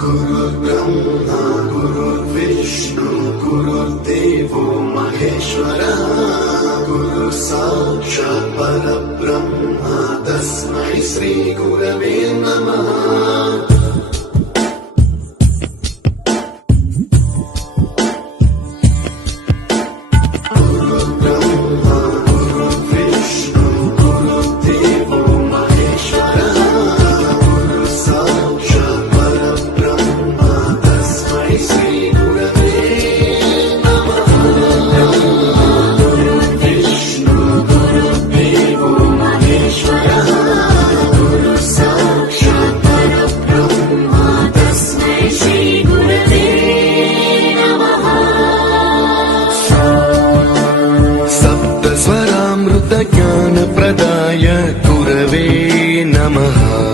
गुरुर्ब्रह्मा गुरुर्विष्णु गुरुर्देवो महेश्वरः गुरु साक्षात् परब्रह्म तस्मै श्री गुरवे नमः। ज्ञान प्रदाय गुरवे नमः।